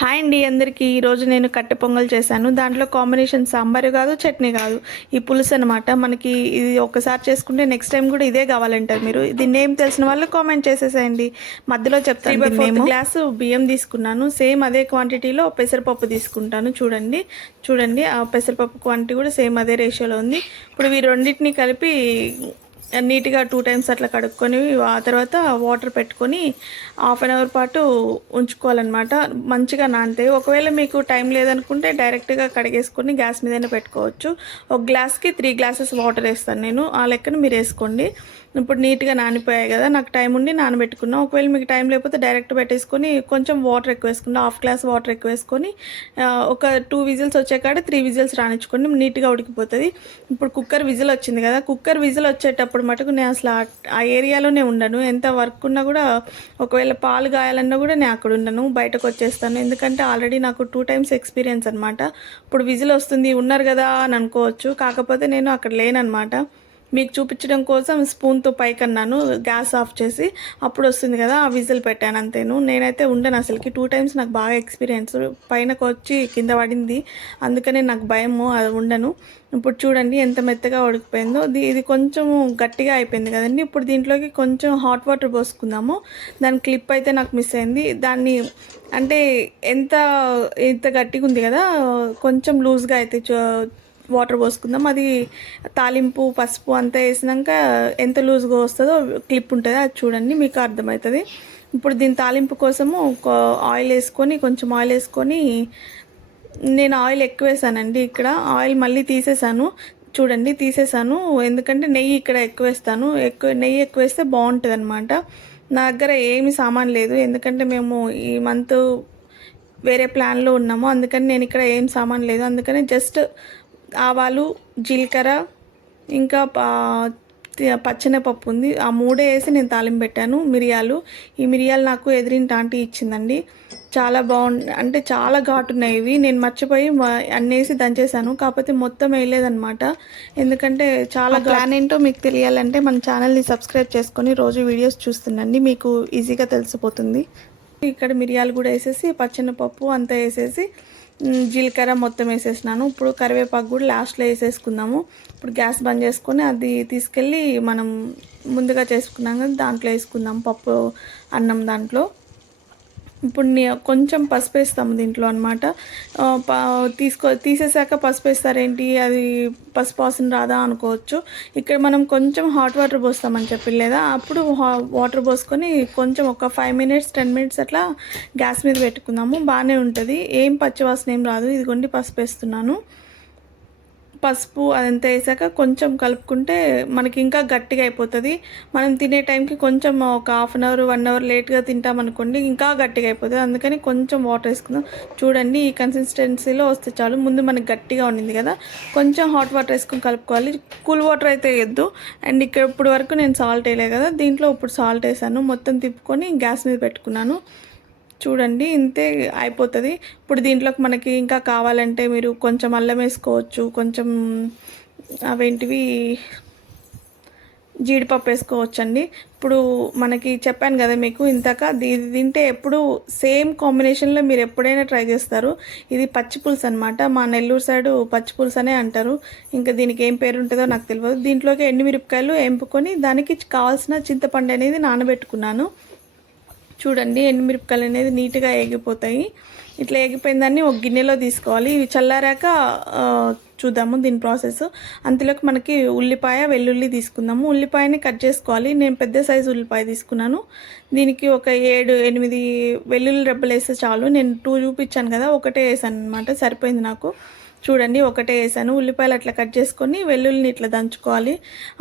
Hi అండి అందరికీ. ఈరోజు నేను కట్టె పొంగల్ చేశాను. దాంట్లో కాంబినేషన్ సాంబారు కాదు, చట్నీ కాదు, ఈ పులుసు అనమాట. మనకి ఇది ఒకసారి చేసుకుంటే నెక్స్ట్ టైం కూడా ఇదే కావాలంటారు. మీరు దీన్ని నేమ్ తెలిసిన వాళ్ళు కామెంట్ చేసేసేయండి. మధ్యలో చెప్తాను. 3/4 గ్లాసు బియ్యం తీసుకున్నాను. సేమ్ అదే క్వాంటిటీలో పెసరపప్పు తీసుకుంటాను. చూడండి ఆ పెసరపప్పు క్వాంటిటీ కూడా సేమ్ అదే రేషియోలో ఉంది. ఇప్పుడు ఈ రెండింటిని కలిపి నీట్గా 2 టైమ్స్ అట్లా కడుక్కొని ఆ తర్వాత వాటర్ పెట్టుకొని హాఫ్ అన్ అవర్ పాటు ఉంచుకోవాలన్నమాట. మంచిగా నానతాయి. ఒకవేళ మీకు టైం లేదనుకుంటే డైరెక్ట్గా కడిగేసుకొని గ్యాస్ మీదనే పెట్టుకోవచ్చు. ఒక గ్లాస్కి 3 గ్లాసెస్ వాటర్ వేస్తాను నేను. ఆ లెక్కన మీరు వేసుకోండి. ఇప్పుడు నీట్గా నానిపోయాయి కదా, నాకు టైం ఉండి నానబెట్టుకున్నాను. ఒకవేళ మీకు టైం లేకపోతే డైరెక్ట్ పెట్టేసుకొని కొంచెం వాటర్ ఎక్కువ వేసుకున్నా, హాఫ్ గ్లాస్ వాటర్ ఎక్కువ వేసుకొని ఒక 2 విజిల్స్ వచ్చాక 3 విజిల్స్ రానిచ్చుకొని నీట్గా ఉడికిపోతుంది. ఇప్పుడు కుక్కర్ విజిల్ వచ్చింది కదా, కుక్కర్ విజిల్ వచ్చేటప్పుడు మటుకు నేను అసలు ఆ ఏరియాలోనే ఉండను. ఎంత వర్క్ ఉన్నా కూడా, ఒకవేళ పాలు కాయాలన్నా కూడా నేను అక్కడ ఉండను, బయటకు వచ్చేస్తాను. ఎందుకంటే ఆల్రెడీ నాకు 2 టైమ్స్ ఎక్స్పీరియన్స్ అనమాట. ఇప్పుడు విజిల్ వస్తుంది ఉన్నారు కదా అని అనుకోవచ్చు, కాకపోతే నేను అక్కడ లేననమాట. మీకు చూపించడం కోసం స్పూన్తో పైకన్నాను, గ్యాస్ ఆఫ్ చేసి అప్పుడు వస్తుంది కదా ఆ విజిల్ పెట్టాను అంతేను. నేనైతే ఉండను అసలుకి. 2 టైమ్స్ నాకు బాగా ఎక్స్పీరియన్స్. పైనకు వచ్చి కింద పడింది, అందుకనే నాకు భయము, అది ఉండను. ఇప్పుడు చూడండి ఎంత మెత్తగా ఉడికిపోయిందో. ఇది కొంచెం గట్టిగా అయిపోయింది కదండి. ఇప్పుడు దీంట్లోకి కొంచెం హాట్ వాటర్ పోసుకుందాము. దాని క్లిప్ అయితే నాకు మిస్ అయింది. దాన్ని అంటే ఎంత గట్టిగా ఉంది కదా, కొంచెం లూజ్గా అయితే వాటర్ పోసుకుందాం. అది తాలింపు పసుపు అంతా వేసినాక ఎంత లూజ్గా వస్తుందో క్లిప్ ఉంటుంది, అది చూడండి మీకు అర్థమవుతుంది. ఇప్పుడు దీని తాలింపు కోసము ఆయిల్ వేసుకొని, కొంచెం ఆయిల్ వేసుకొని, నేను ఆయిల్ ఎక్కువ వేసానండి. ఇక్కడ ఆయిల్ మళ్ళీ తీసేసాను, చూడండి తీసేసాను. ఎందుకంటే నెయ్యి ఇక్కడ ఎక్కువ వేస్తాను. నెయ్యి ఎక్కువ వేస్తే బాగుంటుంది అనమాట. నా దగ్గర ఏమి సామాన్ లేదు, ఎందుకంటే మేము ఈ మంత్ వేరే ప్లాన్లో ఉన్నాము. అందుకని నేను ఇక్కడ ఏం సామాన్ లేదు. అందుకని జస్ట్ ఆవాలు, జీలకర్ర, ఇంకా పచ్చెనపప్పు ఉంది, ఆ మూడే వేసి నేను తాలింపు పెట్టాను. ఈ మిరియాలు నాకు ఎదిరింటి ఆంటీ ఇచ్చిందండి. చాలా అంటే చాలా ఘాటు ఉన్నాయి ఇవి. నేను మర్చిపోయి అన్నేసి దంచేసాను, కాకపోతే మొత్తం వేయలేదనమాట. ఎందుకంటే చాలా ప్లాన్ ఏంటో మీకు తెలియాలంటే మన ఛానల్ని సబ్స్క్రైబ్ చేసుకొని రోజు వీడియోస్ చూస్తుండండి, మీకు ఈజీగా తెలిసిపోతుంది. ఇక్కడ మిరియాలు కూడా వేసేసి, పచ్చెనపప్పు అంతా వేసేసి, జీలకర్ర మొత్తం వేసేసినాను. ఇప్పుడు కరివేపాకు కూడా లాస్ట్లో వేసేసుకుందాము. ఇప్పుడు గ్యాస్ బంద్ చేసుకొని అది తీసుకెళ్ళి మనం ముందుగా చేసుకున్నాం కదా దాంట్లో వేసుకుందాం, పప్పు అన్నం దాంట్లో. ఇప్పుడు కొంచెం పసుపు వేస్తాము దీంట్లో అనమాట. తీసేసాక పసుపు వేస్తారేంటి, అది పసుపు వాసన రాదా అనుకోవచ్చు. ఇక్కడ మనం కొంచెం హాట్ వాటర్ పోస్తామని చెప్పి లేదా, అప్పుడు వాటర్ పోసుకొని కొంచెం ఒక 5 మినిట్స్ 10 మినిట్స్ అట్లా గ్యాస్ మీద పెట్టుకుందాము. బాగానే ఉంటుంది, ఏం పచ్చివాసన ఏం రాదు. ఇదిగోండి పసుపు వేస్తున్నాను. పసుపు అదంతా వేసాక కొంచెం కలుపుకుంటే మనకి ఇంకా గట్టిగా అయిపోతుంది. మనం తినే టైంకి కొంచెం ఒక హాఫ్ అన్ అవర్ 1 అవర్ లేట్గా తింటామనుకోండి, ఇంకా గట్టిగా అయిపోతుంది. అందుకని కొంచెం వాటర్ వేసుకుందాం. చూడండి ఈ కన్సిస్టెన్సీలో వస్తే చాలు. ముందు మనకి గట్టిగా ఉండింది కదా, కొంచెం హాట్ వాటర్ వేసుకొని కలుపుకోవాలి. కూల్ వాటర్ అయితే వేయద్దు. అండ్ ఇక్కడ ఇప్పుడు వరకు నేను సాల్ట్ వేయలే కదా, దీంట్లో ఇప్పుడు సాల్ట్ వేసాను. మొత్తం తిప్పుకొని గ్యాస్ మీద పెట్టుకున్నాను. చూడండి ఇంతే అయిపోతుంది. ఇప్పుడు దీంట్లోకి మనకి ఇంకా కావాలంటే మీరు కొంచెం అల్లం వేసుకోవచ్చు, కొంచెం అవేంటివి జీడిపప్పు వేసుకోవచ్చండి. ఇప్పుడు మనకి చెప్పాను కదా మీకు ఇంతక, ఇది తింటే ఎప్పుడు సేమ్ కాంబినేషన్లో మీరు ఎప్పుడైనా ట్రై చేస్తారు. ఇది పచ్చి పులుసు అనమాట. మా నెల్లూరు సైడు పచ్చి పులుసు అనే అంటారు, ఇంకా దీనికి ఏం పేరు ఉంటుందో నాకు తెలియదు. దీంట్లోకి ఎండుమిరపకాయలు ఎంపుకొని దానికి కావాల్సిన చింతపండు అనేది నానబెట్టుకున్నాను. చూడండి ఎండుమిరపకాయలు అనేది నీట్గా ఏగిపోతాయి. ఇట్లా ఏగిపోయిన దాన్ని ఒక గిన్నెలో తీసుకోవాలి. ఇవి చల్లారాక చూద్దాము దీని ప్రాసెస్. అంతలోకి మనకి ఉల్లిపాయ, వెల్లుల్లి తీసుకుందాము. ఉల్లిపాయని కట్ చేసుకోవాలి. నేను పెద్ద సైజు ఉల్లిపాయ తీసుకున్నాను. దీనికి ఒక 7-8 వెల్లుల్లి రెబ్బలు వేస్తే చాలు. నేను 2 చూపించాను కదా, ఒకటే వేసాను అనమాట, సరిపోయింది నాకు. చూడండి ఒకటే వేసాను. ఉల్లిపాయలు అట్లా కట్ చేసుకొని వెల్లుల్లిని ఇట్లా దంచుకోవాలి.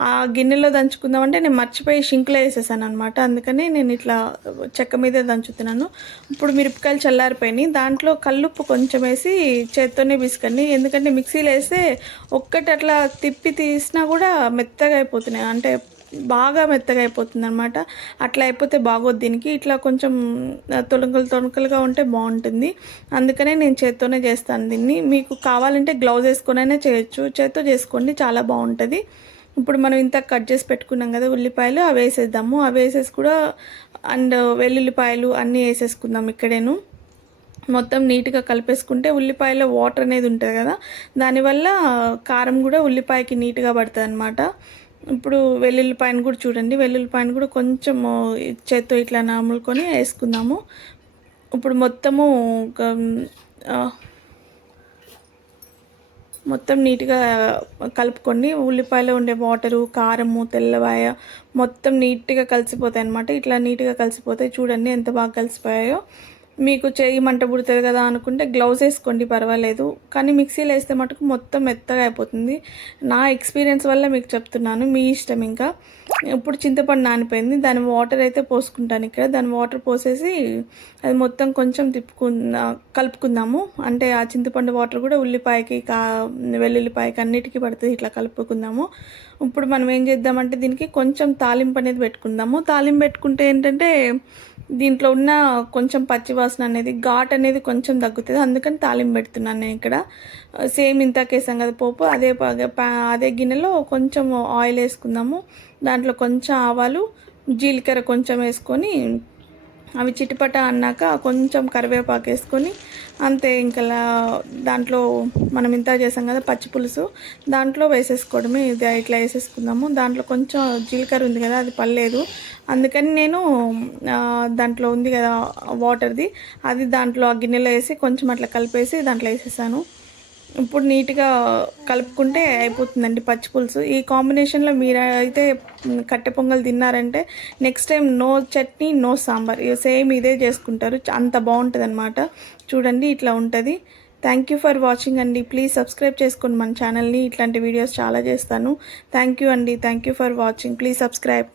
ఆ గిన్నెలో దంచుకుందామంటే నేను మర్చిపోయి షింక్లో వేసేసాను అనమాట, అందుకని నేను ఇట్లా చెక్క మీదే దంచుతున్నాను. ఇప్పుడు మిరపకాయలు చల్లారిపోయినాయి. దాంట్లో కల్లుప్పు కొంచెం వేసి చేత్తోనే పిసుకండి, ఎందుకంటే మిక్సీలో వేస్తే ఒక్కటి అట్లా తిప్పి తీసినా కూడా మెత్తగా అయిపోతున్నాయి, అంటే బాగా మెత్తగా అయిపోతుంది అనమాట. అట్లా అయిపోతే బాగోద్దు దీనికి. ఇట్లా కొంచెం తొణుకలుగా ఉంటే బాగుంటుంది, అందుకనే నేను చేత్తోనే చేస్తాను దీన్ని. మీకు కావాలంటే గ్లౌజ్ వేసుకొనైనా చేయొచ్చు, చేత్తో చేసుకోండి చాలా బాగుంటుంది. ఇప్పుడు మనం ఇంత కట్ చేసి పెట్టుకున్నాం కదా ఉల్లిపాయలు, అవి వేసేద్దాము. అవి వేసేసి కూడా అండ్ వెల్లుల్లిపాయలు అన్నీ వేసేసుకుందాం ఇక్కడేను. మొత్తం నీట్గా కలిపేసుకుంటే ఉల్లిపాయలో వాటర్ అనేది ఉంటుంది కదా, దానివల్ల కారం కూడా ఉల్లిపాయకి నీట్గా పడుతుంది అనమాట. ఇప్పుడు వెల్లుల్లిపాయను కూడా చూడండి, వెల్లుల్లిపాయను కూడా కొంచెం చేత్తో ఇట్లా నములుకొని వేసుకుందాము. ఇప్పుడు మొత్తము మొత్తం నీట్గా కలుపుకొని ఉల్లిపాయలో ఉండే వాటరు, కారము, తెల్లవాయ మొత్తం నీట్గా కలిసిపోతాయి అన్నమాట. ఇట్లా నీట్గా కలిసిపోతాయి. చూడండి ఎంత బాగా కలిసిపోయాయో. మీకు చేయి మంట పుడుతుంది కదా అనుకుంటే గ్లౌజ్ వేసుకోండి, పర్వాలేదు. కానీ మిక్సీలో వేస్తే మటుకు మొత్తం మెత్తగా అయిపోతుంది. నా ఎక్స్పీరియన్స్ వల్ల మీకు చెప్తున్నాను, మీ ఇష్టం. ఇంకా ఇప్పుడు చింతపండు నానిపోయింది, దాని వాటర్ అయితే పోసుకుంటాను ఇక్కడ. దాని వాటర్ పోసేసి అది మొత్తం కొంచెం కలుపుకుందాము. అంటే ఆ చింతపండు వాటర్ కూడా ఉల్లిపాయకి వెల్లుల్లిపాయకి అన్నిటికీ పడుతుంది. ఇట్లా కలుపుకుందాము. ఇప్పుడు మనం ఏం చేద్దామంటే దీనికి కొంచెం తాలింపు అనేది పెట్టుకుందాము. తాలింపు పెట్టుకుంటే ఏంటంటే దీంట్లో ఉన్న కొంచెం పచ్చివాసన అనేది, ఘాట్ అనేది కొంచెం తగ్గుతుంది. అందుకని తాలింపు పెడుతున్నాను నేను ఇక్కడ. సేమ్ ఇంతకేసాం కదా పోపు, అదే గిన్నెలో కొంచెం ఆయిల్ వేసుకుందాము. దాంట్లో కొంచెం ఆవాలు, జీలకర్ర కొంచెం వేసుకొని అవి చిటిపట అన్నాక కొంచెం కరివేపాకు వేసుకొని అంతే. ఇంకా దాంట్లో మనం ఇంత చేసాం కదా పచ్చి పులుసు, దాంట్లో వేసేసుకోవడమే. ఇది ఇట్లా వేసేసుకుందాము. దాంట్లో కొంచెం జీలకర్ర ఉంది కదా, అది పర్లేదు, అందుకని నేను దాంట్లో ఉంది కదా వాటర్ది, అది దాంట్లో ఆ గిన్నెలో వేసి కొంచెం అట్లా కలిపేసి దాంట్లో వేసేసాను. ఇప్పుడు నీట్గా కలుపుకుంటే అయిపోతుందండి పచ్చి పులుసు. ఈ కాంబినేషన్లో మీరు అయితే కట్టె పొంగల్ తిన్నారంటే next time no chutney, no sambar, same ఇదే చేసుకుంటారు. అంత బాగుంటుంది అనమాట. చూడండి ఇట్లా ఉంటుంది. థ్యాంక్ యూ ఫర్ వాచింగ్ అండి. ప్లీజ్ సబ్స్క్రైబ్ చేసుకోండి మన ఛానల్ని. ఇట్లాంటి వీడియోస్ చాలా చేస్తాను. థ్యాంక్ యూ అండి. Thank you for watching. Please subscribe.